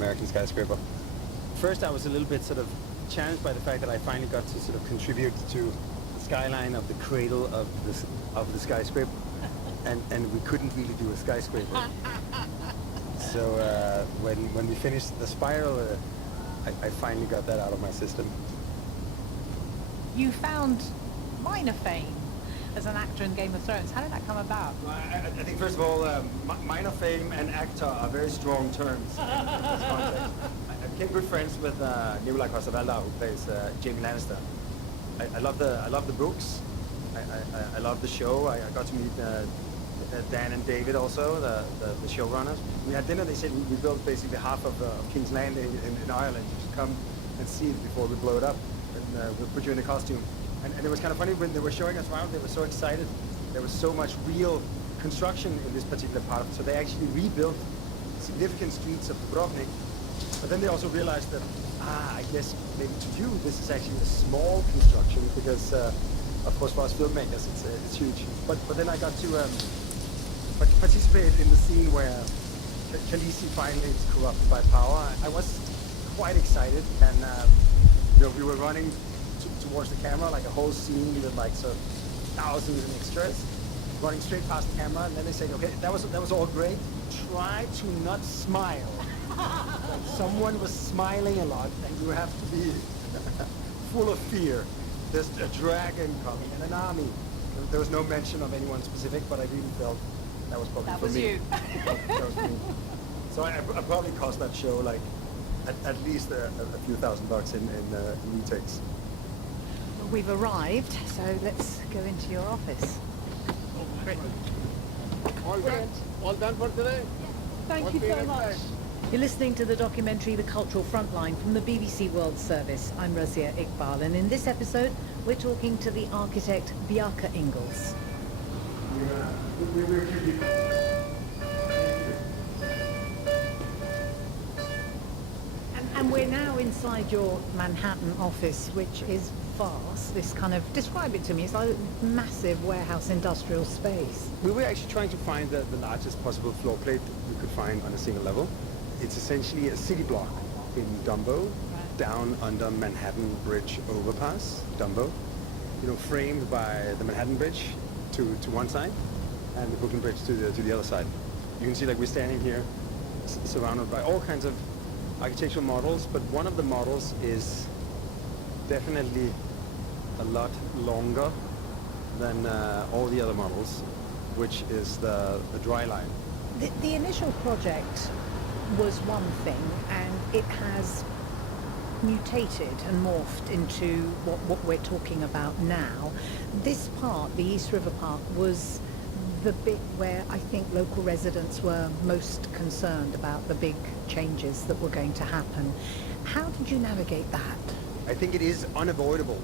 American skyscraper. First, I was a little bit sort of challenged by the fact that I finally got to sort of contribute to the skyline of the cradle of the skyscraper, and we couldn't really do a skyscraper. So when we finished the spiral, I finally got that out of my system. You found minor fame as an actor in Game of Thrones. How did that come about? Well, I think first of all, minor fame and actor are very strong terms in this context. I became good friends with Nikolaj Coster-Waldau, who plays Jaime Lannister. I love the books. I love the show. I got to meet Dan and David also, the showrunners. We had dinner. They said we built basically half of King's Landing in Ireland. You should come and see it before we blow it up, and we'll put you in a costume. And it was kind of funny when they were showing us around. They were so excited. There was so much real construction in this particular part. So they actually rebuilt significant streets of Dubrovnik. But then they also realized that, I guess maybe to you this is actually a small construction because, of course, for us filmmakers it's huge. But then I got to participate in the scene where Khaleesi finally is corrupted by power. I was quite excited, and we were running towards the camera, like a whole scene with like so thousands of extras running straight past the camera, and then they said, okay, that was all great. Try to not smile. Like someone was smiling a lot, and you have to be full of fear. There's a dragon coming and an army. There was no mention of anyone specific, but I really felt that was probably That for was me. you. That was me. So I probably cost that show like at least a few $1,000 in retakes. We've arrived, so let's go into your office. Great. All done for today? Thank you so much. You're listening to the documentary The Cultural Frontline from the BBC World Service. I'm Razia Iqbal, and in this episode we're talking to the architect Bjarke Ingels. And we're now inside your Manhattan office, which is vast. This kind of, describe it to me, it's like a massive warehouse industrial space. We were actually trying to find the largest possible floor plate we could find on a single level. It's essentially a city block in Dumbo, down under Manhattan Bridge overpass, Dumbo. Framed by the Manhattan Bridge to one side, and the Brooklyn Bridge to the other side. You can see like we're standing here, surrounded by all kinds of architectural models, but one of the models is definitely a lot longer than all the other models, which is the dry line. The initial project was one thing, and it has mutated and morphed into what we're talking about now. This part, the East River Park, was the bit where I think local residents were most concerned about the big changes that were going to happen. How did you navigate that? I think it is unavoidable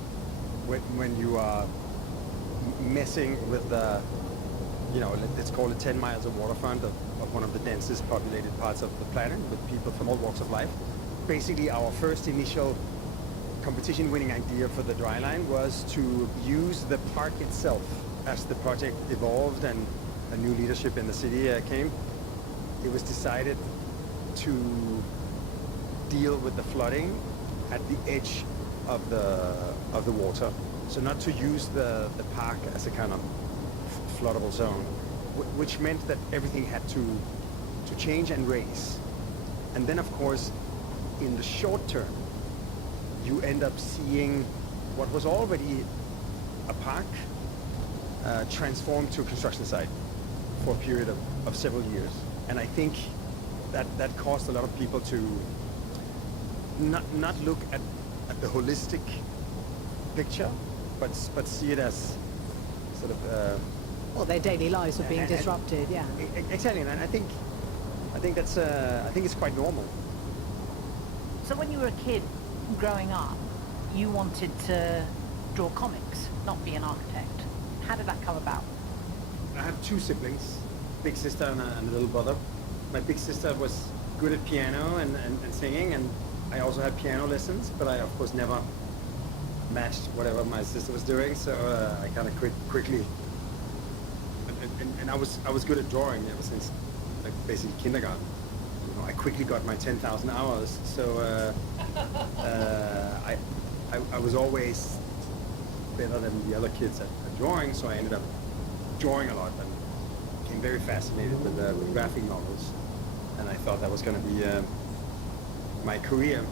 when you are messing with the, let's call it 10 miles of waterfront of one of the densest populated parts of the planet, with people from all walks of life. Basically, our first initial competition-winning idea for the dry line was to use the park itself. As the project evolved and a new leadership in the city came, it was decided to deal with the flooding at the edge of the water. So not to use the park as a kind of floodable zone, which meant that everything had to change and raise. And then, of course, in the short term, you end up seeing what was already a park transformed to a construction site for a period of several years. And I think that caused a lot of people to not look at the holistic picture, but see it as sort of... Well, their daily lives were being disrupted, yeah. Exactly, and I think that's I think it's quite normal. So when you were a kid growing up, you wanted to draw comics, not be an architect. How did that come about? I have two siblings, big sister and a little brother. My big sister was good at piano and singing, and I also had piano lessons, but I, of course, never matched whatever my sister was doing, so I kind of quit quickly. And I was good at drawing ever since, like, basically kindergarten. I quickly got my 10,000 hours. So I was always better than the other kids at drawing, so I ended up drawing a lot and became very fascinated with graphic novels. And I thought that was going to be my career.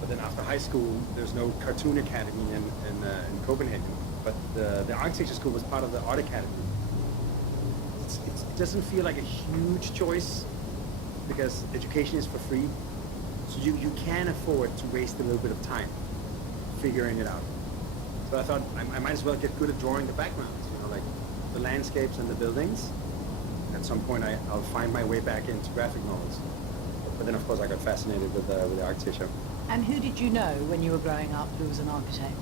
But then after high school, there's no cartoon academy in Copenhagen. But the architecture school was part of the art academy. It doesn't feel like a huge choice because education is for free. So you can afford to waste a little bit of time figuring it out. So I thought I might as well get good at drawing the backgrounds, like the landscapes and the buildings. At some point I'll find my way back into graphic novels. But then of course I got fascinated with the architecture. And who did you know when you were growing up who was an architect?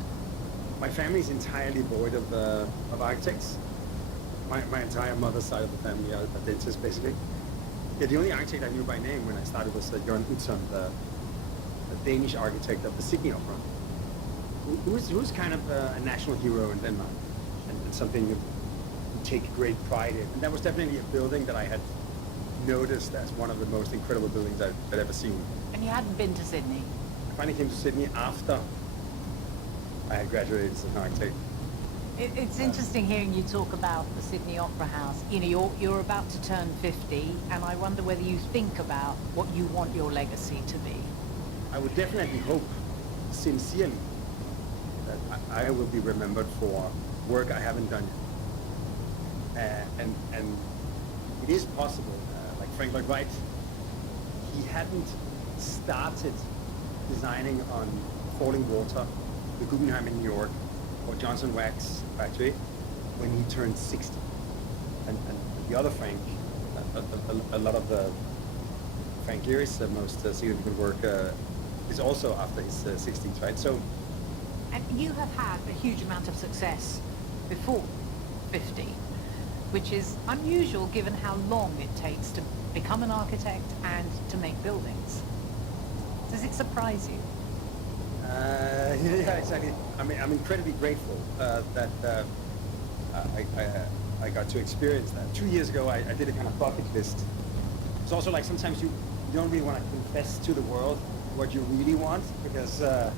My family is entirely void of architects. My entire mother's side of the family are dentists, basically. Yeah, the only architect I knew by name when I started was Jørgen Utzon, the Danish architect of the Sydney Opera, who was kind of a national hero in Denmark, and something you take great pride in. And that was definitely a building that I had noticed as one of the most incredible buildings I'd ever seen. And you hadn't been to Sydney? I finally came to Sydney after I had graduated as an architect. It's interesting hearing you talk about the Sydney Opera House. You're about to turn 50, and I wonder whether you think about what you want your legacy to be. I would definitely hope, sincerely, that I will be remembered for work I haven't done yet. And it is possible, like Frank Lloyd Wright, he hadn't started designing on Falling Water, the Guggenheim in New York, or Johnson Wax Factory when he turned 60. And the other Frank, a lot of the Frank Gehry's most significant work is also after his 60s, right? So, And you have had a huge amount of success before 50, which is unusual given how long it takes to become an architect and to make buildings. Does it surprise you? Yeah, exactly. I mean, I'm incredibly grateful that I got to experience that. 2 years ago, I did a kind of bucket list. It's also like sometimes you don't really want to confess to the world what you really want because it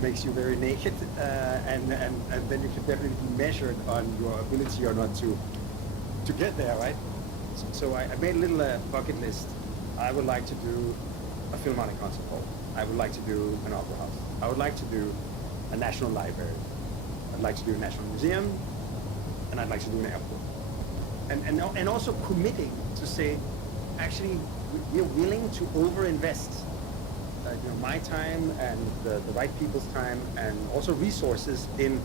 makes you very naked, and then you can definitely be measured on your ability or not to get there, right? So I made a little bucket list. I would like to do a Philharmonic concert hall. I would like to do an opera house. I would like to do a national library. I'd like to do a national museum, and I'd like to do an airport. And also committing to say, actually, we're willing to overinvest my time and the right people's time, and also resources in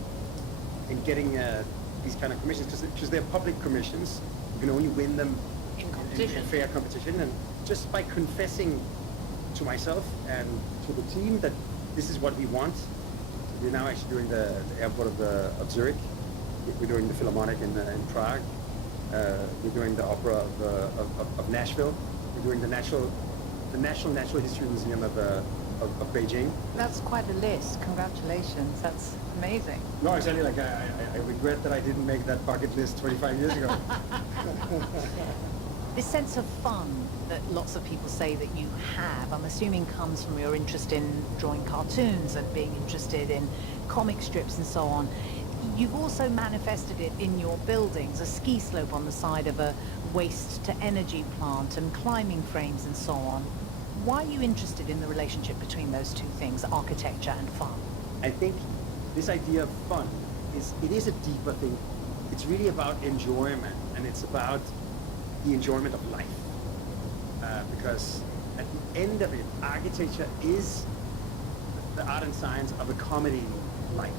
getting these kind of commissions, because they're public commissions. You can only win them In competition. in fair competition, and just by confessing to myself and to the team that this is what we want. We're now actually doing the airport of Zurich. We're doing the Philharmonic in Prague. We're doing the opera of Nashville. We're doing the National Natural History Museum of Beijing. That's quite a list. Congratulations. That's amazing. No, exactly. Like I regret that I didn't make that bucket list 25 years ago. This sense of fun that lots of people say that you have, I'm assuming comes from your interest in drawing cartoons and being interested in comic strips and so on. You've also manifested it in your buildings, a ski slope on the side of a waste-to-energy plant and climbing frames and so on. Why are you interested in the relationship between those two things, architecture and fun? I think this idea of fun it is a deeper thing. It's really about enjoyment, and it's about the enjoyment of life. Because at the end of it, architecture is the art and science of accommodating life.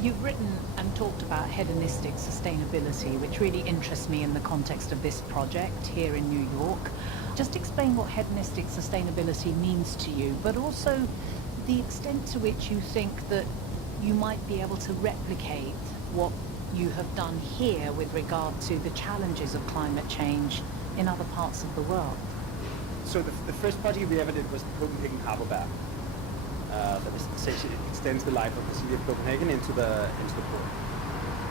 You've written and talked about hedonistic sustainability, which really interests me in the context of this project here in New York. Just explain what hedonistic sustainability means to you, but also the extent to which you think that you might be able to replicate what you have done here with regard to the challenges of climate change in other parts of the world. So the first project we ever did was the Copenhagen Harbour Bath. That essentially extends the life of the city of Copenhagen into the port.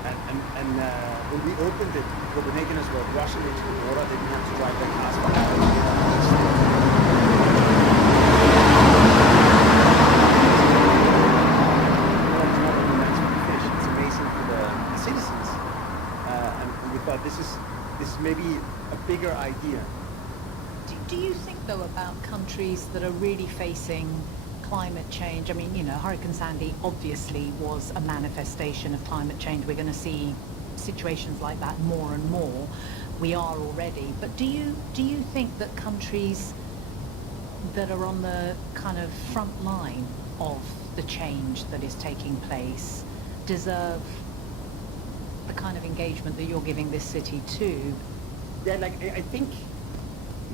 When we opened it, Copenhageners were rushing into the water. They didn't have to drive their cars for hours. It's amazing for the citizens, and we thought this is maybe a bigger idea. Do you think, though, about countries that are really facing climate change? I mean, you know, Hurricane Sandy obviously was a manifestation of climate change. We're going to see situations like that more and more. We are already. But do you think that countries that are on the kind of front line of the change that is taking place deserve the kind of engagement that you're giving this city to? Yeah, like I think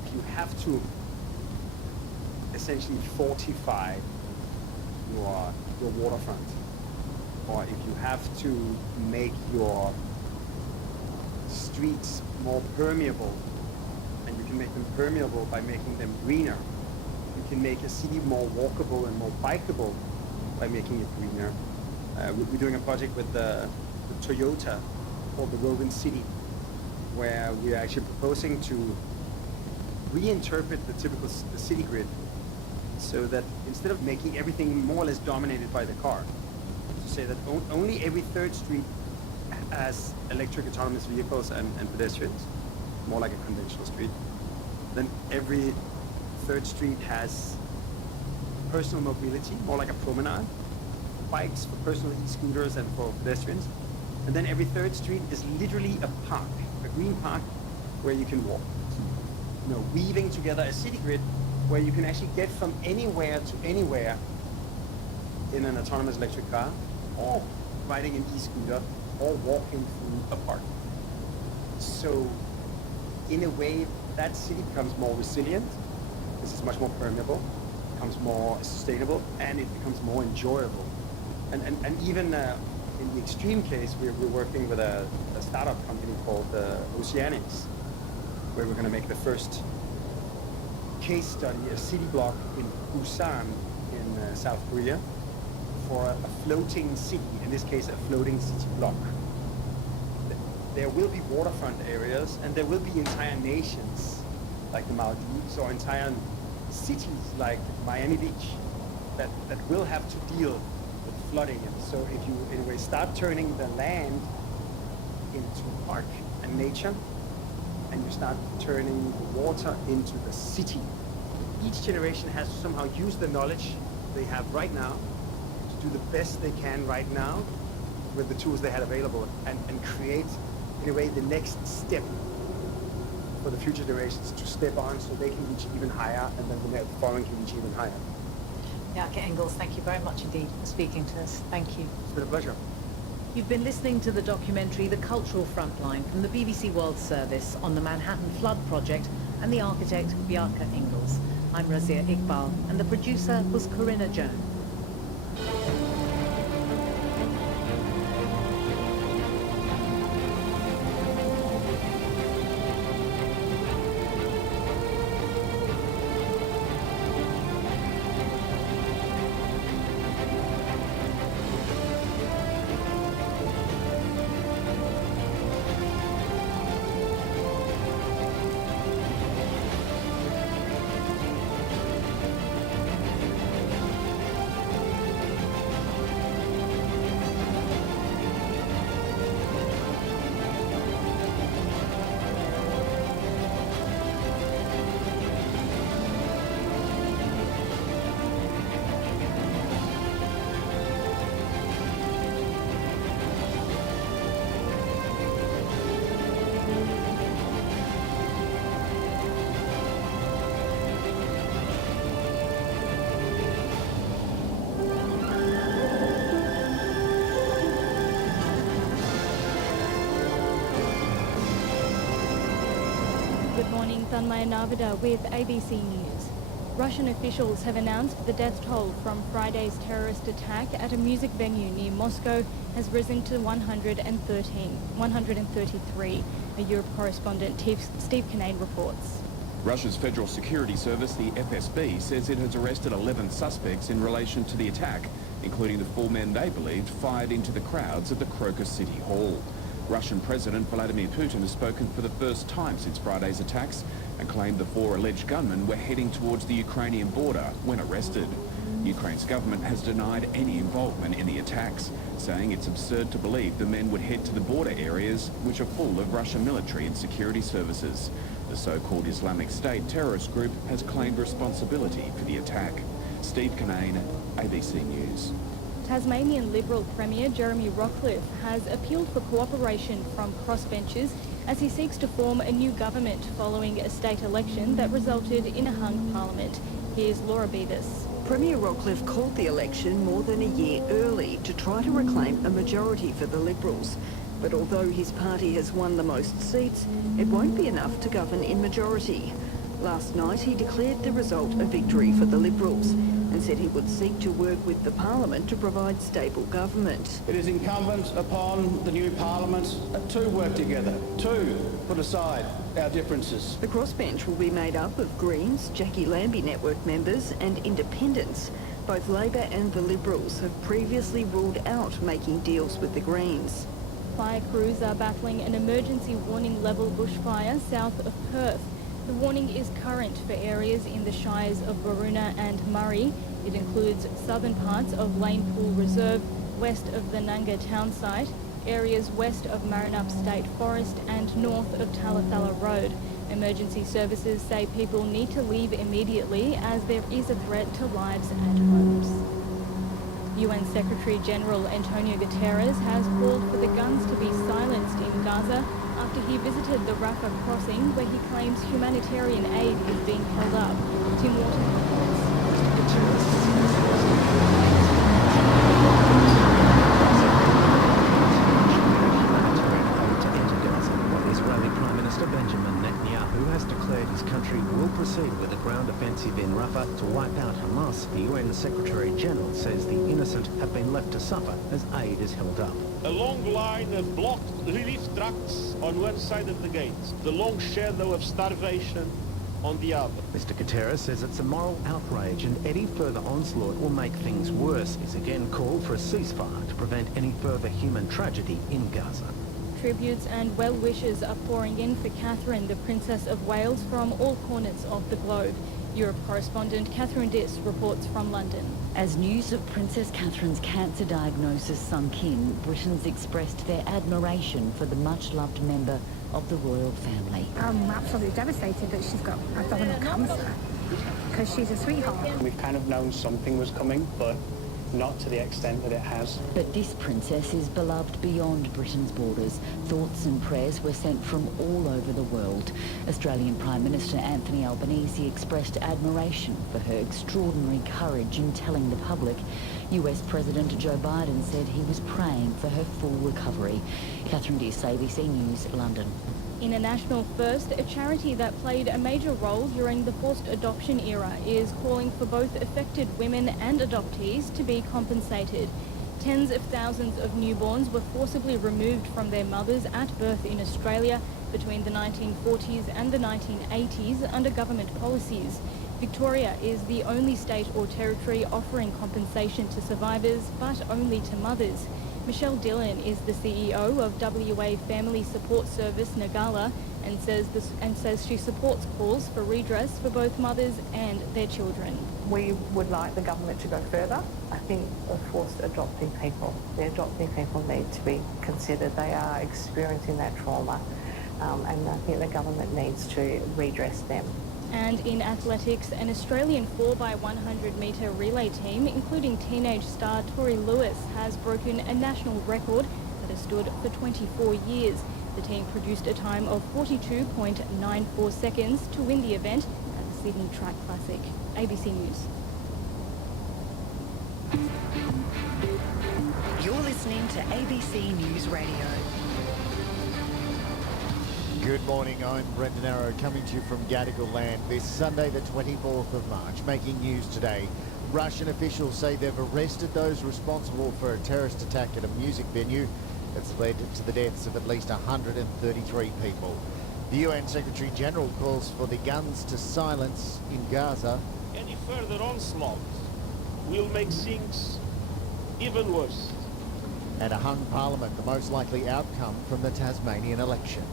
if you have to essentially fortify your waterfront, or if you have to make your streets more permeable, and you can make them permeable by making them greener. You can make a city more walkable and more bikeable by making it greener. We're doing a project with Toyota called the Woven City, where we're actually proposing to reinterpret the typical city grid, so that instead of making everything more or less dominated by the car, to say that only every third street has electric autonomous vehicles and pedestrians, more like a conventional street. Then every third street has personal mobility, more like a promenade, bikes for personal e-scooters and for pedestrians. And then every third street is literally a park, a green park where you can walk. You know, weaving together a city grid where you can actually get from anywhere to anywhere in an autonomous electric car, or riding an e-scooter, or walking through a park. So in a way, that city becomes more resilient. This is much more permeable, becomes more sustainable, and it becomes more enjoyable. And even in the extreme case, we're working with a startup company called Oceanics, where we're going to make the first case study, a city block in Busan in South Korea, for a floating city, in this case a floating city block. There will be waterfront areas, and there will be entire nations like the Maldives, or entire cities like Miami Beach that will have to deal with flooding. And so if you in a way start turning the land into park and nature, and you start turning the water into the city, each generation has to somehow use the knowledge they have right now to do the best they can right now with the tools they had available, and create in a way the next step for the future generations to step on, so they can reach even higher, and then the following can reach even higher. Bjarke Ingels, thank you very much indeed for speaking to us. Thank you. It's been a pleasure. You've been listening to the documentary The Cultural Frontline from the BBC World Service on the Manhattan Flood Project and the architect Bjarke Ingels. I'm Razia Iqbal, and the producer was Corinna Jones. Good morning, Tanmaya Navida with ABC News. Russian officials have announced the death toll from Friday's terrorist attack at a music venue near Moscow has risen to 133. A Europe correspondent Steve Kinane reports. Russia's Federal Security Service, the FSB, says it has arrested 11 suspects in relation to the attack including the 4 men they believed fired into the crowds at the Crocus City Hall. Russian President Vladimir Putin has spoken for the first time since Friday's attacks and claimed the 4 alleged gunmen were heading towards the Ukrainian border when arrested. Ukraine's government has denied any involvement in the attacks, saying it's absurd to believe the men would head to the border areas, which are full of Russian military and security services. The so-called Islamic State terrorist group has claimed responsibility for the attack. Steve Kinane, ABC News. Tasmanian Liberal Premier Jeremy Rockliff has appealed for cooperation from crossbenchers as he seeks to form a new government following a state election that resulted in a hung parliament. Here's Laura Beavis. Premier Rockliff called the election more than a year early to try to reclaim a majority for the Liberals. But although his party has won the most seats, it won't be enough to govern in majority. Last night he declared the result a victory for the Liberals and said he would seek to work with the Parliament to provide stable government. It is incumbent upon the new Parliament to work together, to put aside our differences. The crossbench will be made up of Greens, Jackie Lambie Network members and independents. Both Labor and the Liberals have previously ruled out making deals with the Greens. Fire crews are battling an emergency warning level bushfire south of Perth. The warning is current for areas in the shires of Waroona and Murray. It includes southern parts of Lane Pool Reserve, west of the Nanga town site, areas west of Marrinup State Forest and north of Talathala Road. Emergency services say people need to leave immediately as there is a threat to lives and homes. UN Secretary-General Antonio Guterres has called for the guns to be silenced in Gaza after he visited the Rafah crossing where he claims humanitarian aid is being held up. Tim Wharton reports. Israeli Prime Minister Benjamin Netanyahu has declared his country will proceed with a ground offensive in Rafah to wipe out Hamas. The UN Secretary-General says the innocent have been left to suffer as aid is held up. A long line of blocked relief trucks on one side of the gate, the long shadow of starvation on the other. Mr. Guterres says it's a moral outrage and any further onslaught will make things worse. He's again called for a ceasefire to prevent any further human tragedy in Gaza. Tributes and well wishes are pouring in for Catherine, the Princess of Wales, from all corners of the globe. Europe correspondent Catherine Diss reports from London. As news of Princess Catherine's cancer diagnosis sunk in, Britons expressed their admiration for the much-loved member of the royal family. I'm absolutely devastated that she's got abdominal cancer because she's a sweetheart. We've kind of known something was coming, but not to the extent that it has. But this princess is beloved beyond Britain's borders. Thoughts and prayers were sent from all over the world. Australian Prime Minister Anthony Albanese expressed admiration for her extraordinary courage in telling the public. US President Joe Biden said he was praying for her full recovery. Catherine Diss, ABC News, London. In a national first, a charity that played a major role during the forced adoption era is calling for both affected women and adoptees to be compensated. Tens of thousands of newborns were forcibly removed from their mothers at birth in Australia between the 1940s and the 1980s under government policies. Victoria is the only state or territory offering compensation to survivors, but only to mothers. Michelle Dillon is the CEO of WA Family Support Service Nagala and says she supports calls for redress for both mothers and their children. We would like the government to go further. I think the forced adopting people, the adopting people need to be considered. They are experiencing that trauma and I think the government needs to redress them. And in athletics, an Australian 4x100 metre relay team, including teenage star Tori Lewis, has broken a national record that has stood for 24 years. The team produced a time of 42.94 seconds to win the event at the Sydney Track Classic. ABC News. You're listening to ABC News Radio. Good morning, I'm Brendan Arrow coming to you from Gadigal Land this Sunday the 24th of March. Making news today, Russian officials say they've arrested those responsible for a terrorist attack at a music venue that's led to the deaths of at least 133 people. The UN Secretary-General calls for the guns to silence in Gaza. Any further onslaught will make things even worse. And a hung parliament, the most likely outcome from the Tasmanian election.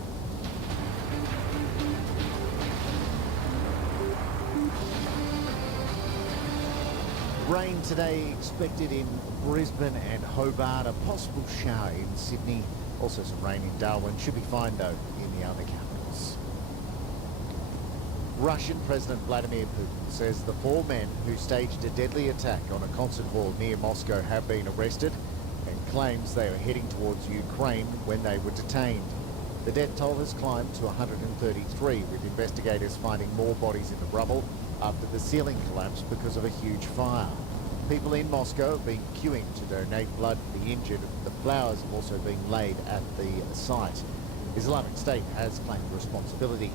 Rain today expected in Brisbane and Hobart, a possible shower in Sydney. Also some rain in Darwin. Should be fine though in the other capitals. Russian President Vladimir Putin says the 4 men who staged a deadly attack on a concert hall near Moscow have been arrested and claims they were heading towards Ukraine when they were detained. The death toll has climbed to 133, with investigators finding more bodies in the rubble after the ceiling collapsed because of a huge fire. People in Moscow have been queuing to donate blood for the injured. The flowers have also been laid at the site. Islamic State has claimed responsibility.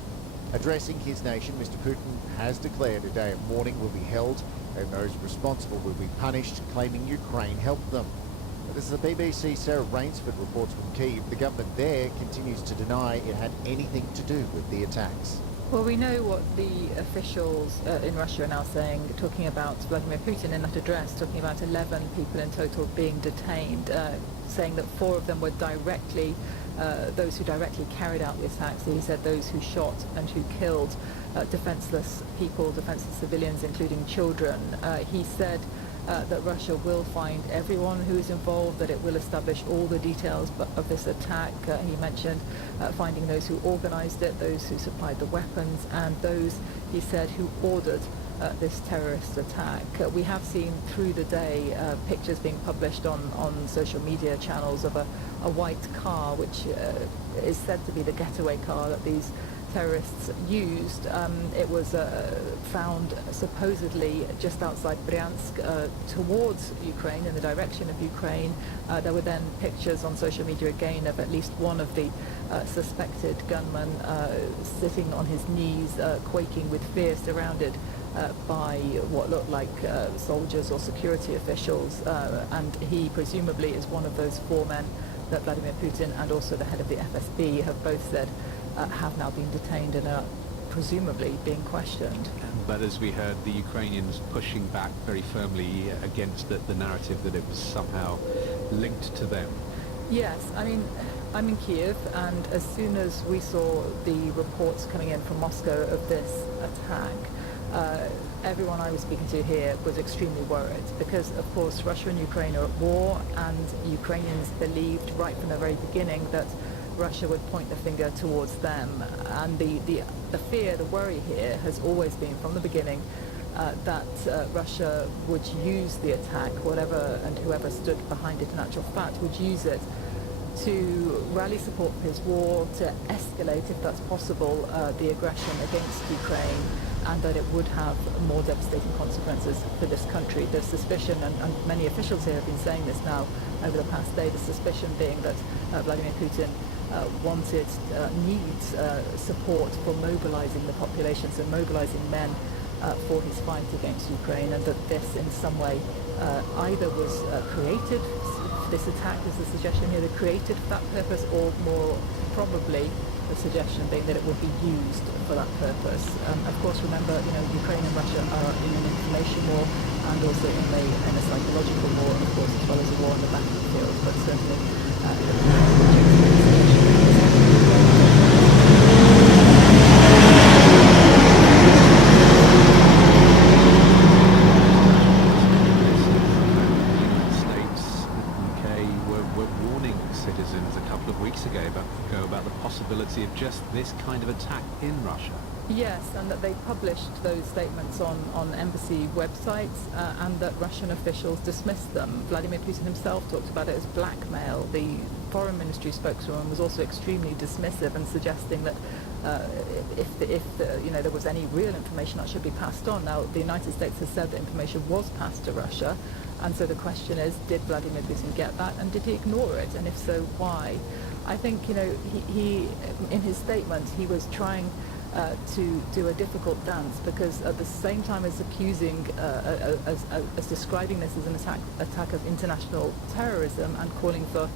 Addressing his nation, Mr. Putin has declared a day of mourning will be held and those responsible will be punished, claiming Ukraine helped them. This is the BBC. Sarah Rainsford reports from Kyiv. The government there continues to deny it had anything to do with the attacks. Well, we know what the officials in Russia are now saying, talking about Vladimir Putin in that address, talking about 11 people in total being detained, saying that 4 of them were directly, those who directly carried out the attacks. He said those who shot and who killed defenseless people, defenseless civilians, including children. He said that Russia will find everyone who is involved, that it will establish all the details of this attack. He mentioned finding those who organized it, those who supplied the weapons, and those, he said, who ordered this terrorist attack. We have seen through the day pictures being published on social media channels of a white car, which is said to be the getaway car that these terrorists used. It was found supposedly just outside Bryansk towards Ukraine, in the direction of Ukraine. There were then pictures on social media again of at least one of the suspected gunmen sitting on his knees, quaking with fear, surrounded by what looked like soldiers or security officials, and he presumably is one of those 4 men that Vladimir Putin and also the head of the FSB have both said have now been detained and are presumably being questioned. But as we heard, the Ukrainians pushing back very firmly against the narrative that it was somehow linked to them. Yes, I mean, I'm in Kiev, and as soon as we saw the reports coming in from Moscow of this attack, everyone I was speaking to here was extremely worried because, of course, Russia and Ukraine are at war, and Ukrainians believed right from the very beginning that Russia would point the finger towards them. And the fear, the worry here has always been from the beginning that Russia would use the attack, whatever and whoever stood behind it in actual fact, would use it to rally support for his war, to escalate, if that's possible, the aggression against Ukraine, and that it would have more devastating consequences for this country. The suspicion, and many officials here have been saying this now over the past day, the suspicion being that Vladimir Putin needs support for mobilizing the population, so mobilizing men for his fight against Ukraine, and that this in some way either was created, this attack is the suggestion here, that created for that purpose, or more probably the suggestion being that it would be used for that purpose. Of course, remember, Ukraine and Russia are in an information war and also in a psychological war, of course, as well as a war on the battlefield, but certainly about the possibility of just this kind of attack in Russia. Yes, and that they published those statements on embassy websites, and that Russian officials dismissed them. Vladimir Putin himself talked about it as blackmail. The foreign ministry spokeswoman was also extremely dismissive and suggesting that if there was any real information that should be passed on. Now, the United States has said that information was passed to Russia, and so the question is, did Vladimir Putin get that, and did he ignore it, and if so, why? I think, he in his statement, he was trying to do a difficult dance, because at the same time as accusing, as describing this as an attack of international terrorism and calling for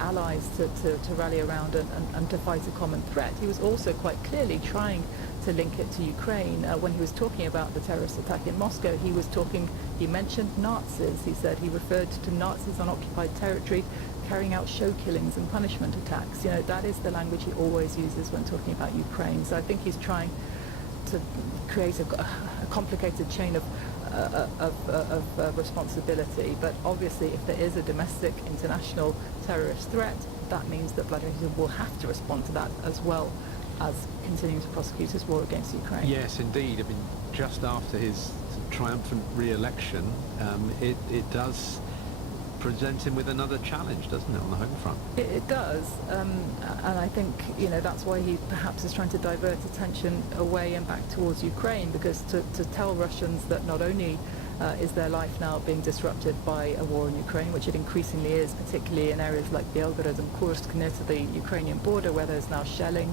allies to rally around and to fight a common threat, he was also quite clearly trying to link it to Ukraine. When he was talking about the terrorist attack in Moscow, he mentioned Nazis. He said he referred to Nazis on occupied territory carrying out show killings and punishment attacks. You know, that is the language he always uses when talking about Ukraine. So I think he's trying to create a complicated chain of responsibility. But obviously, if there is a domestic international terrorist threat, that means that Vladimir Putin will have to respond to that as well as continuing to prosecute his war against Ukraine. Yes, indeed. I mean, just after his triumphant re-election, it does present him with another challenge, doesn't it, on the home front? It does, and I think, you know, that's why he perhaps is trying to divert attention away and back towards Ukraine, because to tell Russians that not only is their life now being disrupted by a war in Ukraine, which it increasingly is, particularly in areas like Belgorod and Kursk near to the Ukrainian border, where there's now shelling.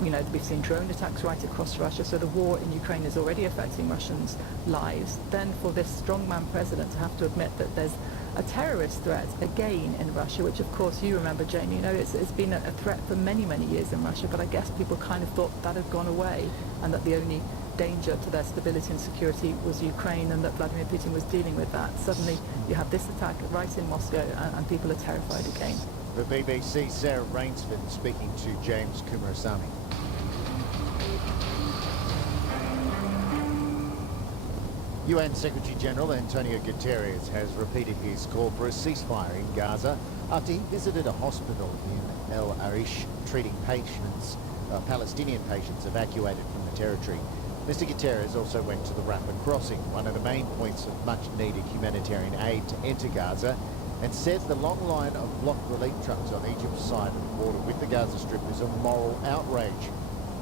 You know, we've seen drone attacks right across Russia, so the war in Ukraine is already affecting Russians' lives. Then for this strongman president to have to admit that there's a terrorist threat again in Russia, which of course you remember, Jamie, you know, it's been a threat for many, many years in Russia, but I guess people kind of thought that had gone away and that the only danger to their stability and security was Ukraine, and that Vladimir Putin was dealing with that. Suddenly you have this attack right in Moscow, and people are terrified again. For BBC, Sarah Rainsford speaking to James Kumarasamy. UN Secretary-General Antonio Guterres has repeated his call for a ceasefire in Gaza after he visited a hospital in El Arish treating Palestinian patients evacuated from the territory. Mr. Guterres also went to the Rafah crossing, one of the main points of much-needed humanitarian aid to enter Gaza, and says the long line of blocked relief trucks on Egypt's side of the border with the Gaza Strip is a moral outrage.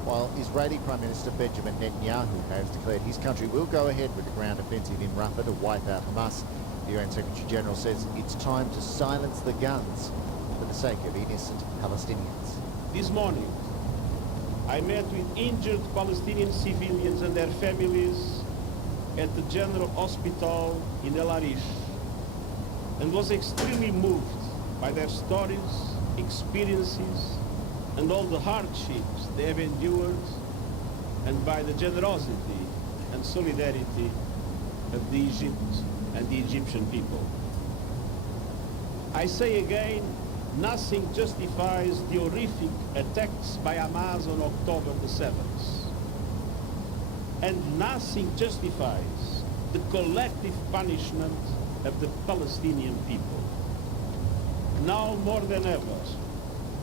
While Israeli Prime Minister Benjamin Netanyahu has declared his country will go ahead with the ground offensive in Rafah to wipe out Hamas, the UN Secretary-General says it's time to silence the guns for the sake of innocent Palestinians. This morning, I met with injured Palestinian civilians and their families at the General Hospital in El Arish, and was extremely moved by their stories, experiences, and all the hardships they have endured, and by the generosity and solidarity of the Egypt and the Egyptian people. I say again, nothing justifies the horrific attacks by Hamas on October the 7th. And nothing justifies the collective punishment of the Palestinian people. Now more than ever,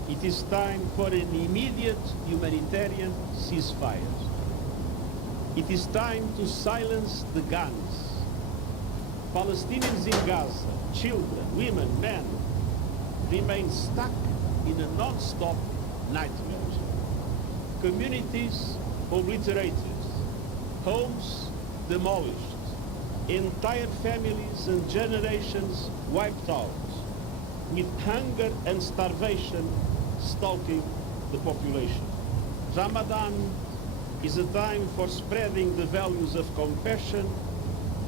it is time for an immediate humanitarian ceasefire. It is time to silence the guns. Palestinians in Gaza, children, women, men, remain stuck in a non-stop nightmare. Communities obliterated, homes demolished, entire families and generations wiped out, with hunger and starvation stalking the population. Ramadan is a time for spreading the values of compassion,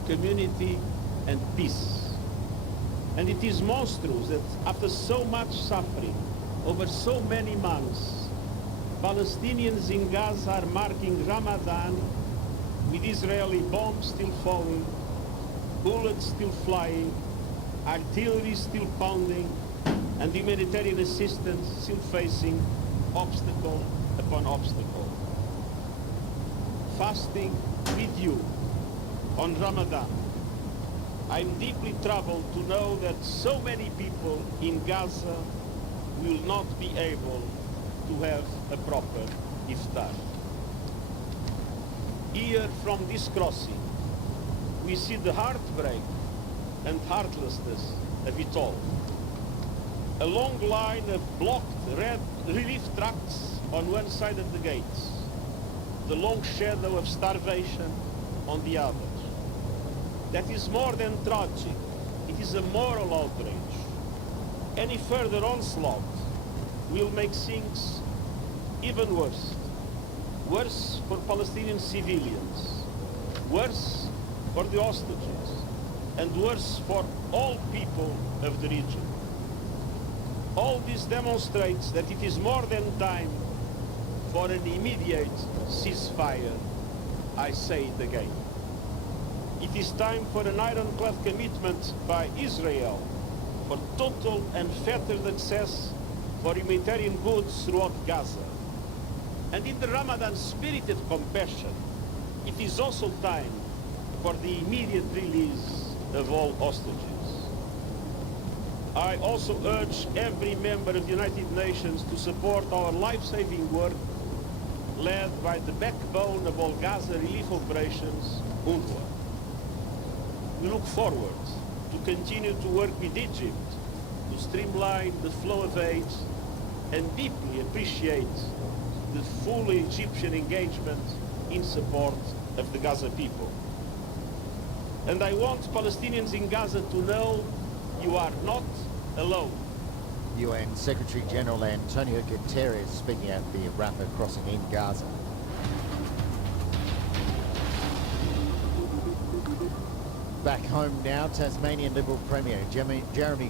community, and peace. And it is monstrous that after so much suffering, over so many months, Palestinians in Gaza are marking Ramadan with Israeli bombs still falling, bullets still flying, artillery still pounding, and humanitarian assistance still facing obstacle upon obstacle. Fasting with you on Ramadan, I'm deeply troubled to know that so many people in Gaza will not be able to have a proper iftar. Here from this crossing, we see the heartbreak and heartlessness of it all. A long line of blocked red relief trucks on one side of the gates, the long shadow of starvation on the other. That is more than tragic. It is a moral outrage. Any further onslaught will make things even worse. worse for Palestinian civilians, worse for the hostages, and worse for all people of the region. All this demonstrates that it is more than time for an immediate ceasefire. I say it again. It is time for an ironclad commitment by Israel for total and fettered access for humanitarian goods throughout Gaza. And in the Ramadan spirit of compassion, it is also time for the immediate release of all hostages. I also urge every member of the United Nations to support our life-saving work led by the backbone of all Gaza relief operations, UNRWA. We look forward to continue to work with Egypt to streamline the flow of aid and deeply appreciate the full Egyptian engagement in support of the Gaza people. And I want Palestinians in Gaza to know you are not alone. UN Secretary-General Antonio Guterres speaking at the Rafah crossing in Gaza. Back home now, Tasmanian Liberal Premier Jeremy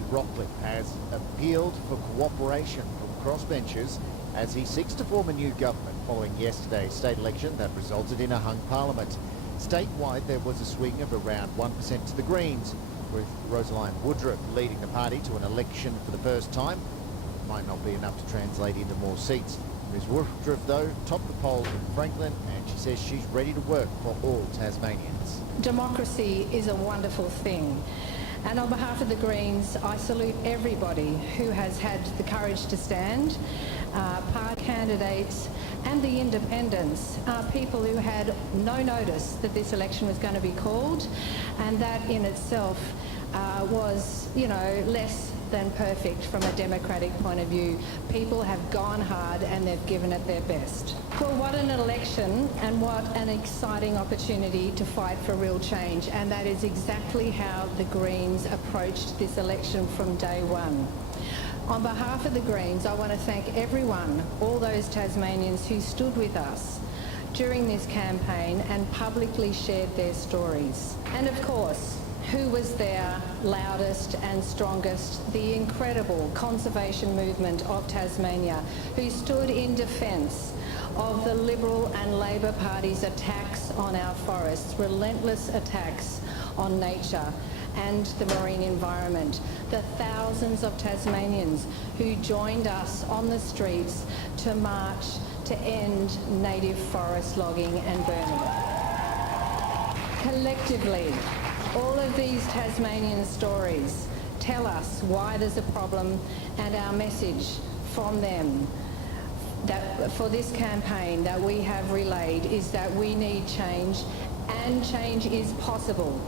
Rockliff has appealed for cooperation from crossbenchers as he seeks to form a new government following yesterday's state election that resulted in a hung parliament. Statewide, there was a swing of around 1% to the Greens, with Rosaline Woodruff leading the party to an election for the first time. It might not be enough to translate into more seats. Ms Woodruff, though, topped the poll in Franklin, and she says she's ready to work for all Tasmanians. Democracy is a wonderful thing. And on behalf of the Greens, I salute everybody who has had the courage to stand. Party candidates and the independents are people who had no notice that this election was going to be called, and that in itself was, less than perfect from a democratic point of view. People have gone hard and they've given it their best. Well, what an election and what an exciting opportunity to fight for real change, and that is exactly how the Greens approached this election from day one. On behalf of the Greens, I want to thank everyone, all those Tasmanians who stood with us during this campaign and publicly shared their stories. And of course, who was there loudest and strongest? The incredible conservation movement of Tasmania, who stood in defence of the Liberal and Labor parties' attacks on our forests, relentless attacks on nature and the marine environment. The thousands of Tasmanians who joined us on the streets to march to end native forest logging and burning. Collectively, all of these Tasmanian stories tell us why there's a problem, and our message from them that for this campaign that we have relayed is that we need change, and change is possible.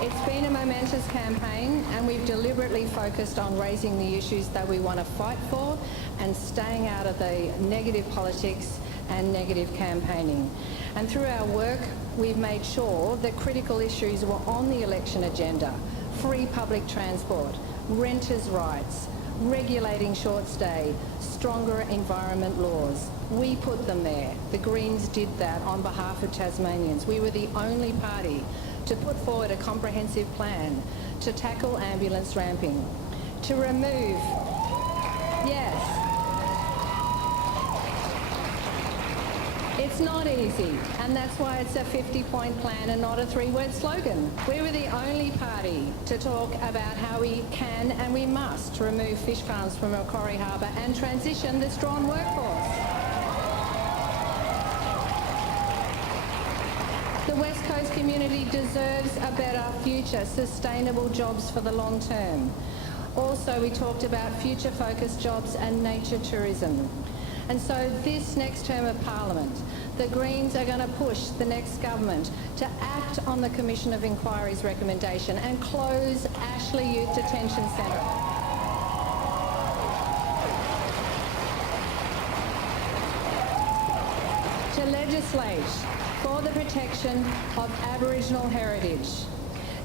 It's been a momentous campaign, and we've deliberately focused on raising the issues that we want to fight for and staying out of the negative politics and negative campaigning. And through our work, we've made sure that critical issues were on the election agenda: free public transport, renters' rights, regulating short stay, stronger environment laws. We put them there. The Greens did that on behalf of Tasmanians. We were the only party to put forward a comprehensive plan to tackle ambulance ramping, to remove, yes, it's not easy, and that's why it's a 50-point plan and not a 3-word slogan. We were the only party to talk about how we can and we must remove fish farms from Macquarie Harbour and transition the Strawn workforce. The West Coast community deserves a better future, sustainable jobs for the long term. Also, we talked about future-focused jobs and nature tourism. And so this next term of Parliament, the Greens are going to push the next government to act on the Commission of Inquiry's recommendation and close Ashley Youth Detention Centre. To legislate for the protection of Aboriginal heritage,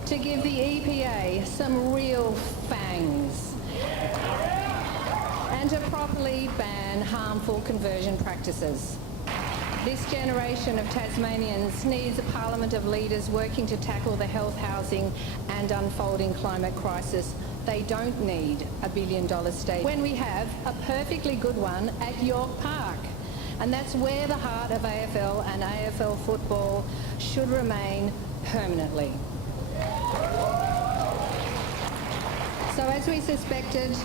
to give the EPA some real fangs, and to prop properly ban harmful conversion practices. This generation of Tasmanians needs a parliament of leaders working to tackle the health, housing and unfolding climate crisis. They don't need a $1 billion stadium when we have a perfectly good one at York Park. And that's where the heart of AFL and AFL football should remain permanently. So as we suspected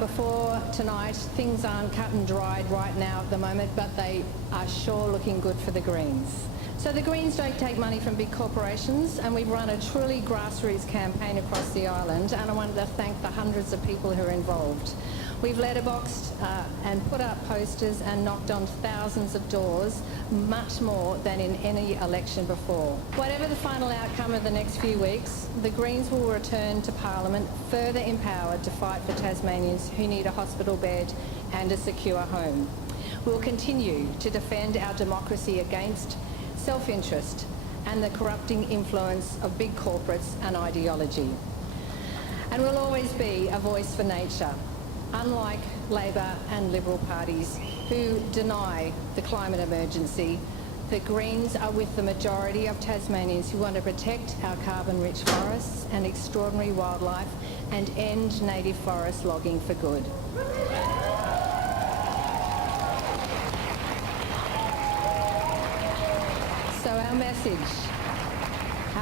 before tonight, things aren't cut and dried right now at the moment, but they are sure looking good for the Greens. So the Greens don't take money from big corporations, and we've run a truly grassroots campaign across the island, and I wanted to thank the hundreds of people who are involved. We've letterboxed and put up posters and knocked on thousands of doors, much more than in any election before. Whatever the final outcome of the next few weeks, the Greens will return to Parliament further empowered to fight for Tasmanians who need a hospital bed and a secure home. We'll continue to defend our democracy against self-interest and the corrupting influence of big corporates and ideology. And we'll always be a voice for nature, unlike Labor and Liberal parties who deny the climate emergency. The Greens are with the majority of Tasmanians who want to protect our carbon-rich forests and extraordinary wildlife and end native forest logging for good. So our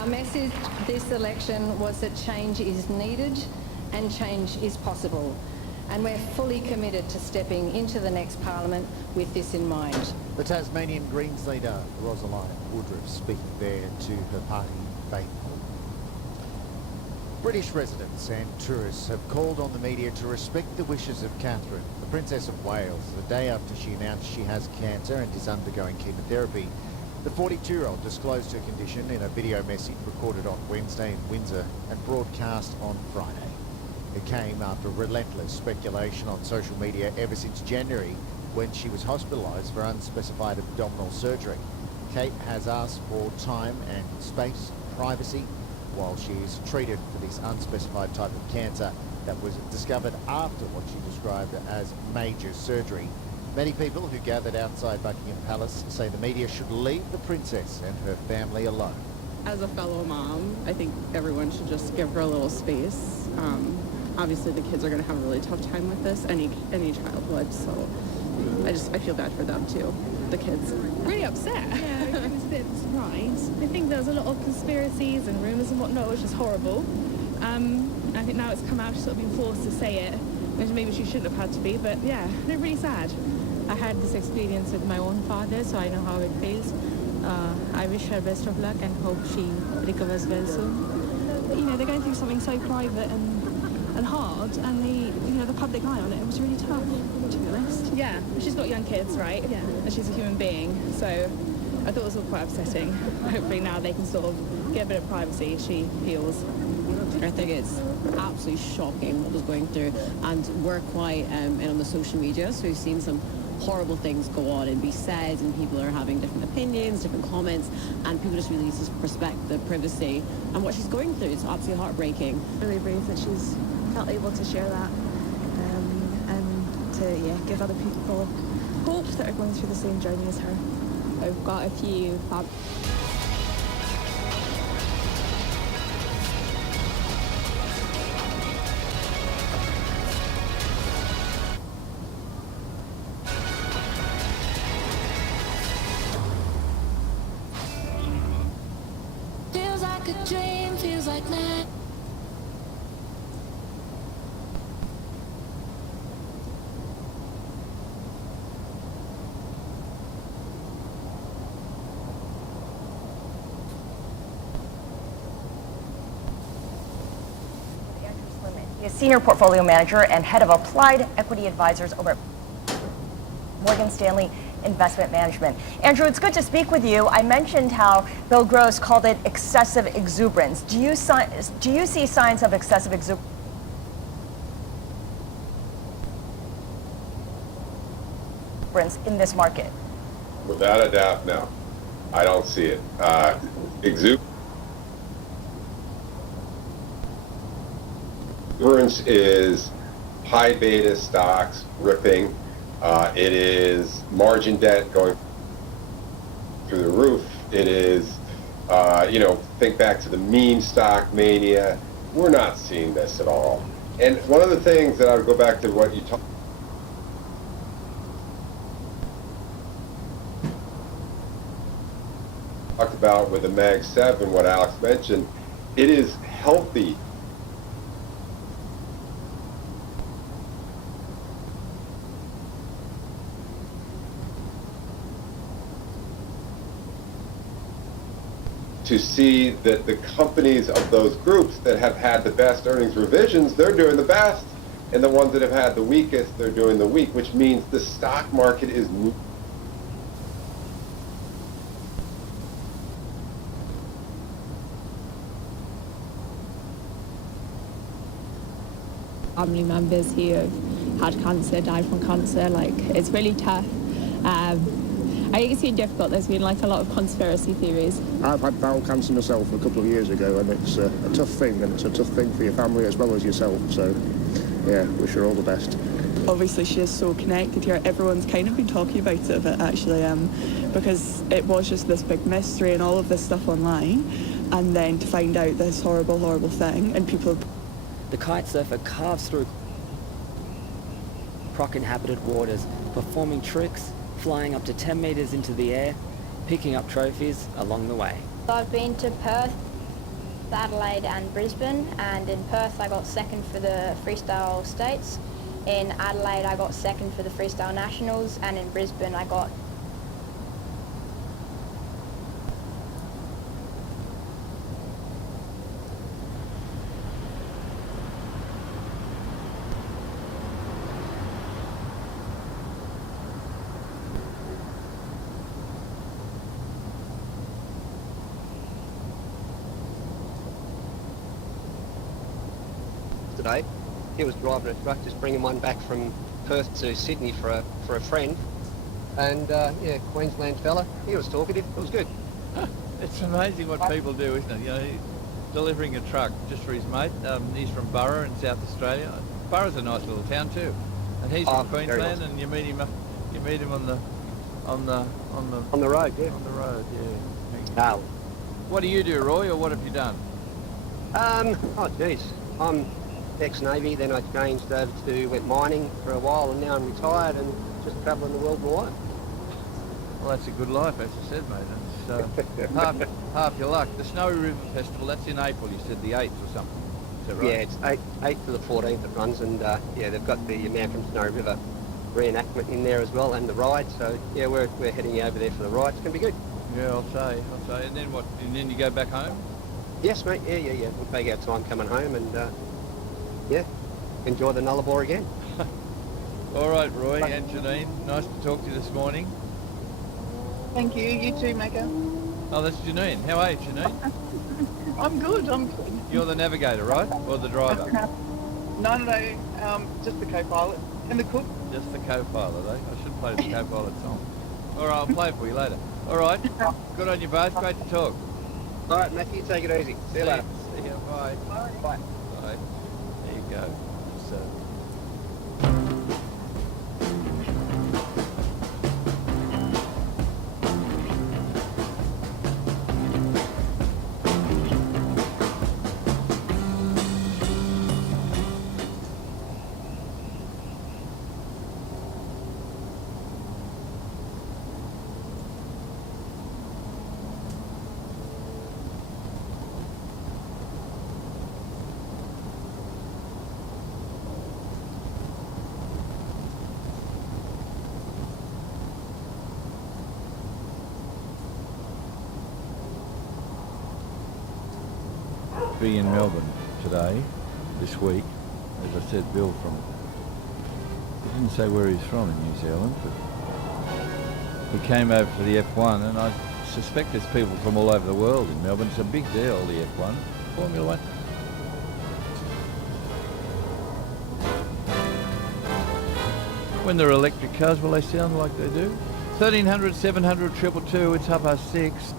message this election was that change is needed and change is possible. And we're fully committed to stepping into the next Parliament with this in mind. The Tasmanian Greens leader, Rosaline Woodruff, speaking there to her party faithful. British residents and tourists have called on the media to respect the wishes of Catherine, the Princess of Wales, the day after she announced she has cancer and is undergoing chemotherapy. The 42-year-old disclosed her condition in a video message recorded on Wednesday in Windsor and broadcast on Friday. It came after relentless speculation on social media ever since January, when she was hospitalised for unspecified abdominal surgery. Kate has asked for time and space, privacy, while she is treated for this unspecified type of cancer that was discovered after what she described as major surgery. Many people who gathered outside Buckingham Palace say the media should leave the princess and her family alone. As a fellow mom, I think everyone should just give her a little space. Obviously the kids are going to have a really tough time with this, any child would, so I feel bad for them too, the kids. Really upset. Yeah, I was a bit surprised. I think there's a lot of conspiracies and rumours and whatnot, which is horrible. I think now it's come out, she's sort of been forced to say it, which maybe she shouldn't have had to be, but yeah, they're really sad. I had this experience with my own father, so I know how it feels. I wish her best of luck and hope she recovers well soon. You know, they're going through something so private and hard, and the public eye on it was really tough, to be honest. Yeah, she's got young kids, right? Yeah. And she's a human being, so I thought it was all quite upsetting. Hopefully now they can sort of get a bit of privacy, she feels. I think it's absolutely shocking what was going through, and we're quite in on the social media, so we've seen some horrible things go on and be said, and people are having different opinions, different comments, and people just really need to respect the privacy and what she's going through. It's absolutely heartbreaking. Really brave that she's felt able to share that and to give other people hope that are going through the same journey as her. I've got a few Feels like a dream, feels like night. He is Senior Portfolio Manager and Head of Applied Equity Advisors over at Morgan Stanley Investment Management. Andrew, it's good to speak with you. I mentioned how Bill Gross called it excessive exuberance. Do you see signs of excessive exuberance in this market? Without a doubt, no. I don't see it. Exuberance is high beta stocks ripping It is margin debt going through the roof. It is, think back to the meme stock mania. We're not seeing this at all. And one of the things that I would go back to what you talked about with the Mag 7, what Alex mentioned, it is healthy to see that the companies of those groups that have had the best earnings revisions, they're doing the best, and the ones that have had the weakest, they're doing the weak, which means the stock market is moving. Family members who have had cancer, died from cancer, like, it's really tough. I think it's been difficult. There's been like a lot of conspiracy theories. I've had bowel cancer myself a couple of years ago, and it's a tough thing, and it's a tough thing for your family as well as yourself. So, yeah, wish her all the best. Obviously, she is so connected here. Everyone's kind of been talking about it a bit, actually, because it was just this big mystery and all of this stuff online, and then to find out this horrible, horrible thing, and people. The kite surfer carves through croc-inhabited waters, performing tricks, flying up to 10 metres into the air, picking up trophies along the way. I've been to Perth, Adelaide and Brisbane, and in Perth I got second for the Freestyle States. In Adelaide I got second for the Freestyle Nationals, and in Brisbane I got today. He was driving a truck, just bringing one back from Perth to Sydney for a friend. And yeah, Queensland fella, he was talkative. It was good. It's amazing what people do, isn't it? You know, he's delivering a truck just for his mate. He's from Burra in South Australia. Burra's a nice little town too, and he's from Queensland. Nice. And you meet him on the road, yeah. On the road, yeah. Oh. What do you do, Roy, or what have you done? Oh geez, I'm ex-Navy, then I changed over to went mining for a while, and now I'm retired and just travelling the world wide. Well, that's a good life, as you said, mate. It's half your luck. The Snowy River Festival, that's in April, you said the 8th or something. Is that right? Yeah, it's 8th to the 14th it runs, and yeah, they've got the Malcolm Snowy River reenactment in there as well, and the ride, so yeah, we're heading over there for the ride. It's going to be good. Yeah, I'll say. And then what, and then you go back home? Yes, mate, yeah. We'll take our time coming home and, yeah, enjoy the Nullarbor again. All right, Roy and Janine, nice to talk to you this morning. Thank you. You too, Mega. Oh, that's Janine. How are you, Janine? I'm good. You're the navigator, right? Or the driver? No, just the co-pilot. And the cook. Just the co-pilot, eh? I should play the co-pilot song. All right, I'll play it for you later. All right, good on you both. Great to talk. All right, Matthew, take it easy. See you later. See you. Bye. Bye. Bye. There you go. So. Be in Melbourne today, this week, as I said, Bill he didn't say where he's from in New Zealand, but he came over for the F1, and I suspect there's people from all over the world in Melbourne. It's a big deal, the F1, Formula 1. When they're electric cars, will they sound like they do? 1300, 700, 222, it's 6:30.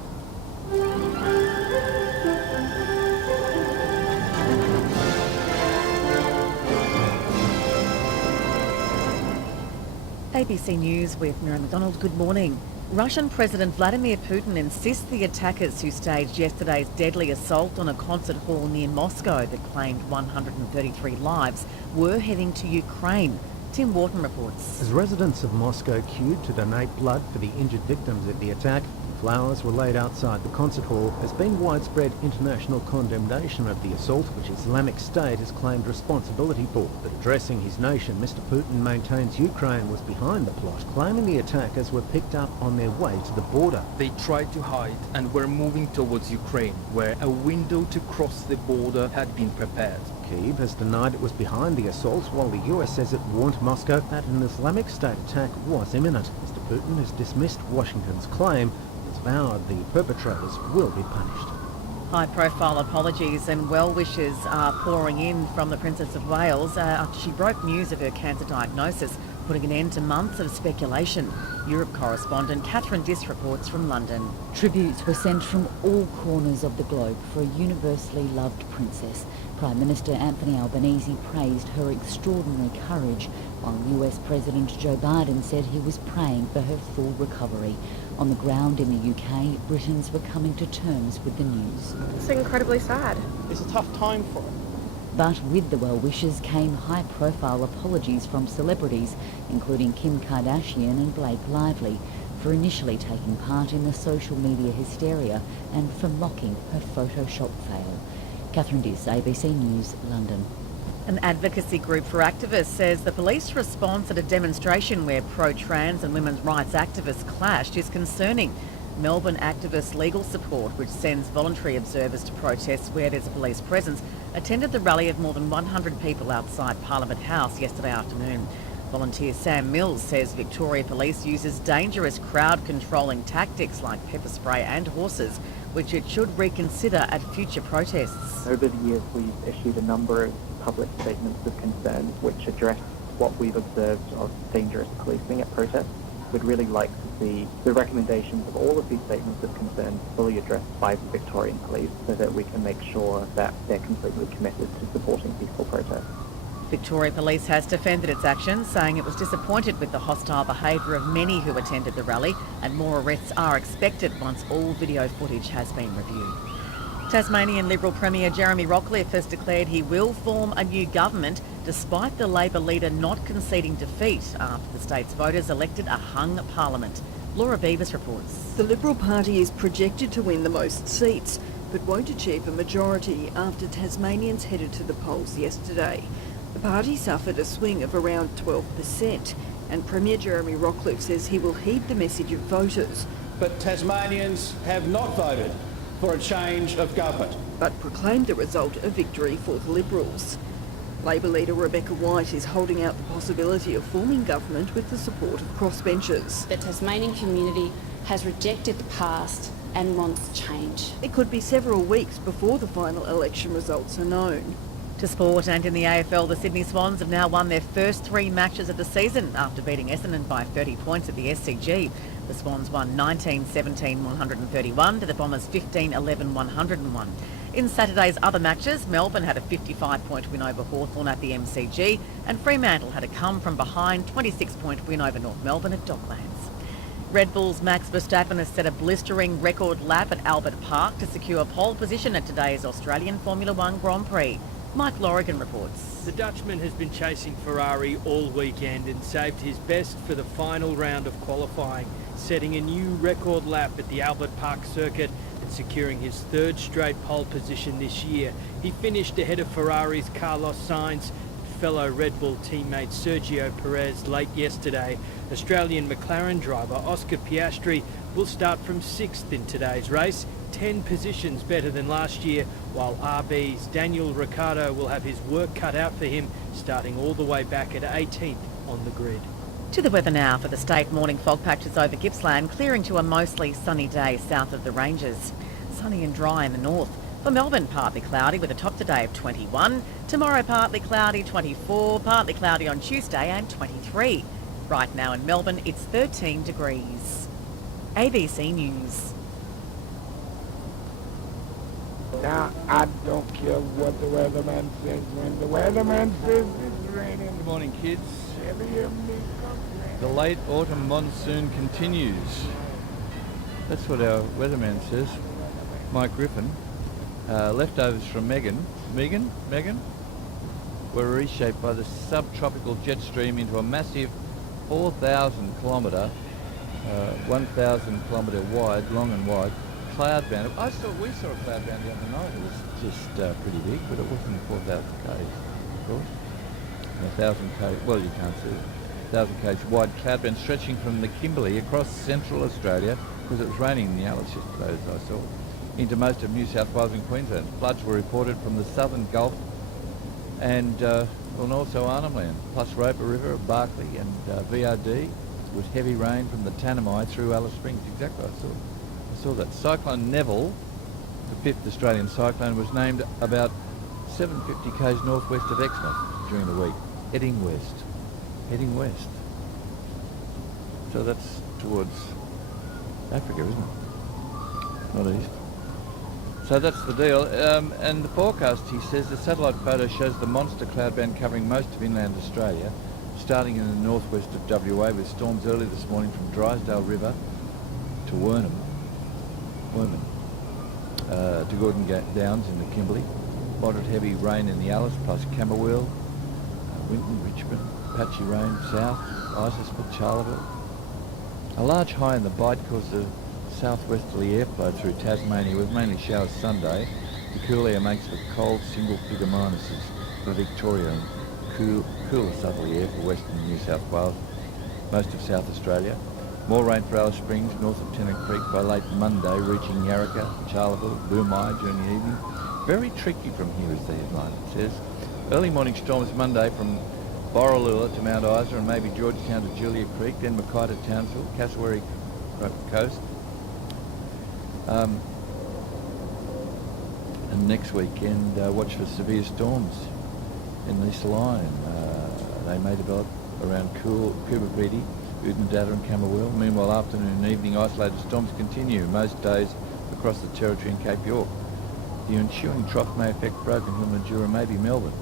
ABC News with Mira McDonald. Good morning. Russian President Vladimir Putin insists the attackers who staged yesterday's deadly assault on a concert hall near Moscow that claimed 133 lives were heading to Ukraine. Tim Wharton reports. As residents of Moscow queued to donate blood for the injured victims of the attack, flowers were laid outside the concert hall. There's been widespread international condemnation of the assault, which Islamic State has claimed responsibility for. But addressing his nation, Mr. Putin maintains Ukraine was behind the plot, claiming the attackers were picked up on their way to the border. They tried to hide and were moving towards Ukraine, where a window to cross the border had been prepared. Kyiv has denied it was behind the assault, while the US says it warned Moscow that an Islamic State attack was imminent. Mr. Putin has dismissed Washington's claim, vowed the perpetrators will be punished. High-profile apologies and well-wishes are pouring in from the Princess of Wales after she broke news of her cancer diagnosis, putting an end to months of speculation. Europe correspondent Catherine Diss reports from London. Tributes were sent from all corners of the globe for a universally loved princess. Prime Minister Anthony Albanese praised her extraordinary courage, while US President Joe Biden said he was praying for her full recovery. On the ground in the UK, Britons were coming to terms with the news. It's incredibly sad. It's a tough time for her. But with the well-wishes came high-profile apologies from celebrities, including Kim Kardashian and Blake Lively, for initially taking part in the social media hysteria and for mocking her Photoshop fail. Catherine Diss, ABC News, London. An advocacy group for activists says the police response at a demonstration where pro-trans and women's rights activists clashed is concerning. Melbourne activist Legal Support, which sends voluntary observers to protests where there's a police presence, attended the rally of more than 100 people outside Parliament House yesterday afternoon. Volunteer Sam Mills says Victoria Police uses dangerous crowd-controlling tactics like pepper spray and horses, which it should reconsider at future protests. Over the years, we've issued a number of public statements of concern which address what we've observed of dangerous policing at protests. We'd really like to see the recommendations of all of these statements of concern fully addressed by the Victorian Police so that we can make sure that they're completely committed to supporting peaceful protests. Victoria Police has defended its actions, saying it was disappointed with the hostile behaviour of many who attended the rally, and more arrests are expected once all video footage has been reviewed. Tasmanian Liberal Premier Jeremy Rockliff has declared he will form a new government despite the Labor leader not conceding defeat after the state's voters elected a hung parliament. Laura Beavis reports. The Liberal Party is projected to win the most seats, but won't achieve a majority after Tasmanians headed to the polls yesterday. The party suffered a swing of around 12%, and Premier Jeremy Rockliff says he will heed the message of voters. But Tasmanians have not voted for a change of government. But proclaimed the result a victory for the Liberals. Labor leader Rebecca White is holding out the possibility of forming government with the support of crossbenchers. The Tasmanian community has rejected the past and wants change. It could be several weeks before the final election results are known. To sport, and in the AFL, the Sydney Swans have now won their first 3 matches of the season after beating Essendon by 30 points at the SCG. The Swans won 19-17-131 to the Bombers 15-11-101. In Saturday's other matches, Melbourne had a 55-point win over Hawthorn at the MCG, and Fremantle had a come-from-behind 26-point win over North Melbourne at Docklands. Red Bull's Max Verstappen has set a blistering record lap at Albert Park to secure pole position at today's Australian Formula One Grand Prix. Mike Lorigan reports. The Dutchman has been chasing Ferrari all weekend and saved his best for the final round of qualifying, setting a new record lap at the Albert Park circuit and securing his 3rd straight pole position this year. He finished ahead of Ferrari's Carlos Sainz, fellow Red Bull teammate Sergio Perez late yesterday. Australian McLaren driver Oscar Piastri will start from 6th in today's race, 10 positions better than last year, while RB's Daniel Ricciardo will have his work cut out for him, starting all the way back at 18th on the grid. To the weather now for the state. Morning fog patches over Gippsland, clearing to a mostly sunny day south of the ranges. Sunny and dry in the north. For Melbourne, partly cloudy with a top today of 21. Tomorrow, partly cloudy, 24. Partly cloudy on Tuesday and 23. Right now in Melbourne, it's 13 degrees. ABC News. Now, I don't care what the weatherman says. When the weatherman says it's raining... Good morning, kids. Hear me complain. The late autumn monsoon continues. That's what our weatherman says. Mike Griffin. Leftovers from Megan were reshaped by the subtropical jet stream into a massive 4,000 kilometre, 1,000 kilometre wide, long and wide, cloud band. We saw a cloud band the other night. It was just pretty big, but it wasn't 4,000 k's, of course. 1,000 k's, well, you can't see it. 1,000 k's wide cloud band stretching from the Kimberley across central Australia, because it was raining in the Alice yesterday, as I saw, into most of New South Wales and Queensland. Floods were reported from the southern Gulf and also Arnhem Land, plus Roper River, Barkly and VRD, with heavy rain from the Tanami through Alice Springs. Exactly, I saw that. Cyclone Neville, the 5th Australian cyclone, was named about 750 k's northwest of Exmouth during the week, heading west. So that's towards Africa, isn't it? Not east. So that's the deal. And the forecast, he says, the satellite photo shows the monster cloud band covering most of inland Australia, starting in the northwest of WA with storms early this morning from Drysdale River to Wernham, to Gordon Downs in the Kimberley. Moderate heavy rain in the Alice, plus Camberwell, Winton, Richmond, patchy rain south, Isisford, Charleville. A large high in the Bight caused a southwesterly airflow through Tasmania with mainly showers Sunday. The cool air makes for cold single-figure minuses for Victoria and cooler southerly air for western New South Wales, most of South Australia. More rain for Alice Springs, north of Tennant Creek by late Monday, reaching Yarraka, Charleville, Boomai during the evening. Very tricky from here is the headline, it says. Early morning storms Monday from Borroloola to Mount Isa and maybe Georgetown to Julia Creek, then Mackay to Townsville, Cassowary Coast. And next weekend, watch for severe storms in East Line. They may develop around Coober Pedy, Udnadatta and Camberwell. Meanwhile, afternoon and evening isolated storms continue most days across the Territory and Cape York. The ensuing trough may affect Broken Hill, Mildura, and maybe Melbourne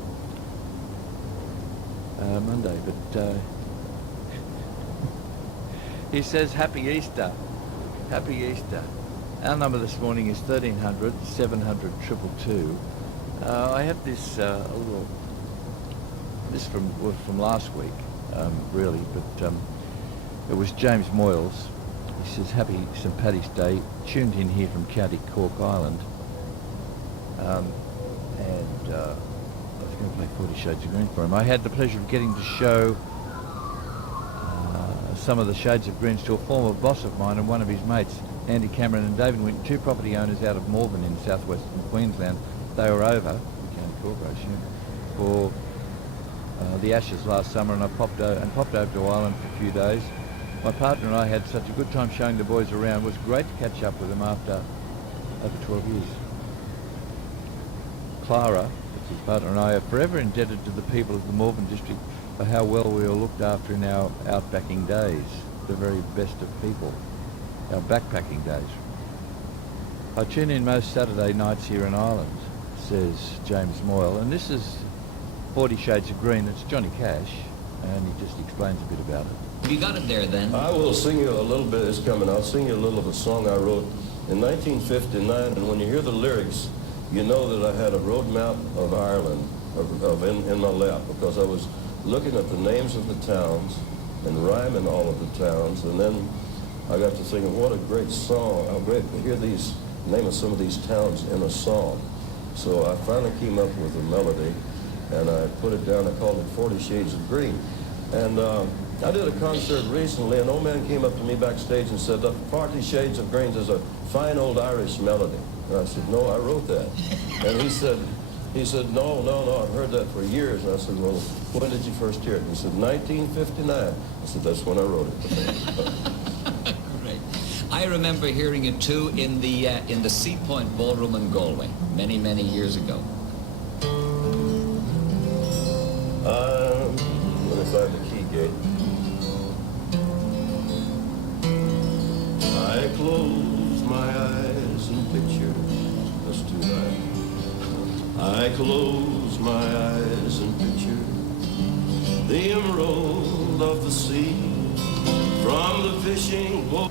Monday, but he says happy Easter. Happy Easter. Our number this morning is 1300 700 222. I have this this was from last week, really, but it was James Moyles. He says happy St Paddy's Day, tuned in here from County Cork Island, and I was going to play 40 Shades of Green for him. I had the pleasure of getting to show some of the Shades of Greens to a former boss of mine and one of his mates, Andy Cameron and David Winton, two property owners out of Malvern in southwestern Queensland. They were over, County Cork, I assume, for the Ashes last summer, and I popped over to Ireland for a few days. My partner and I had such a good time showing the boys around. It was great to catch up with them after over 12 years. Clara, that's his partner, and I are forever indebted to the people of the Malvern district for how well we were looked after in our outbacking days, the very best of people, our backpacking days. I tune in most Saturday nights here in Ireland, says James Moyle, and this is 40 Shades of Green. It's Johnny Cash, and he just explains a bit about it. You got it there then. I will sing you a little bit. It's coming. I'll sing you a little of a song I wrote in 1959, and when you hear the lyrics, you know that I had a road map of Ireland in my lap, because I was looking at the names of the towns and rhyming all of the towns, and then I got to thinking, what a great song. How great to hear these name of some of these towns in a song. So I finally came up with a melody, and I put it down. I called it 40 Shades of Green. And I did a concert recently, and an old man came up to me backstage and said, 40 Shades of Green is a fine old Irish melody. And I said, no, I wrote that. And he said, no, I've heard that for years. And I said, well, when did you first hear it? And he said, 1959. I said, that's when I wrote it. Great. I remember hearing it too in the Sea Point Ballroom in Galway many, many years ago. Let me find the key gate. I close my eyes and picture us tonight. I close my eyes and picture the emerald of the sea from the fishing boat.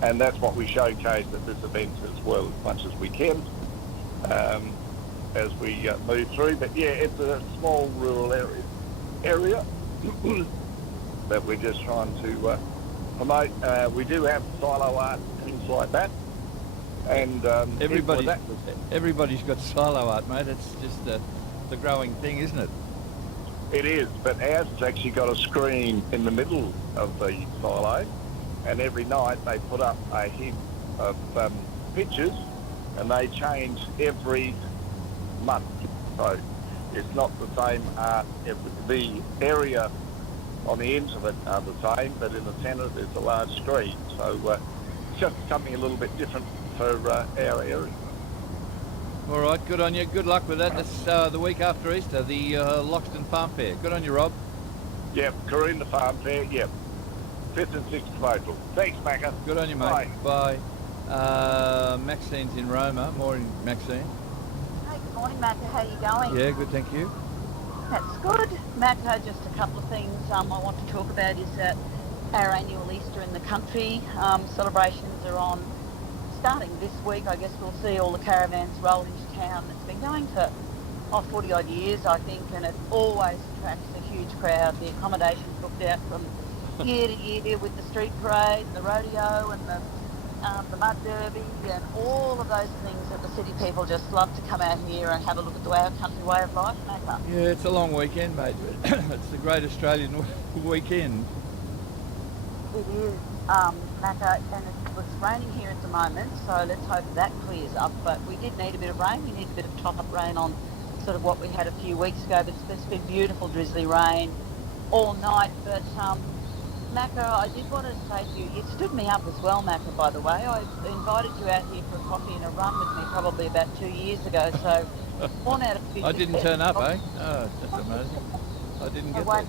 And that's what we showcase at this event as well, as much as we can, as we move through. But yeah, it's a small rural area that we're just trying to promote. We do have silo art and things like that. And everybody's got silo art, mate. It's just the growing thing, isn't it? It is, but ours has actually got a screen in the middle of the silo, and every night they put up a heap of pictures, and they change every month. So it's not the same art. The area on the ends of it are the same, but in the centre there's a large screen. So it's just something a little bit different for our area. All right, good on you. Good luck with that. That's the week after Easter, the Loxton Farm Fair. Good on you, Rob. Yep, Corinda Farm Fair, yep. 5th and 6th of April. Thanks, Macca. Good on you, mate. Bye. Maxine's in Roma. Morning, Maxine. Hey, good morning, Macca. How are you going? Yeah, good, thank you. That's good. Macca, just a couple of things I want to talk about is that our annual Easter in the country celebrations are starting this week. I guess we'll see all the caravans roll into town. It's been going for 40 odd years, I think, and it always attracts a huge crowd. The accommodation's booked out from year to year with the street parade and the rodeo and the mud derby and all of those things that the city people just love to come out here and have a look at the our country way of life. Macca. Yeah, it's a long weekend, mate. It's the great Australian weekend. It is, Macca, and it's raining here at the moment, so let's hope that clears up. But we did need a bit of rain. We need a bit of top-up rain on sort of what we had a few weeks ago. But it's been beautiful drizzly rain all night. But Macca, I did want to say to you, you stood me up as well, Macca, by the way. I invited you out here for a coffee and a run with me probably about 2 years ago, so born out of I didn't turn up, eh? Oh, that's amazing. I didn't get that.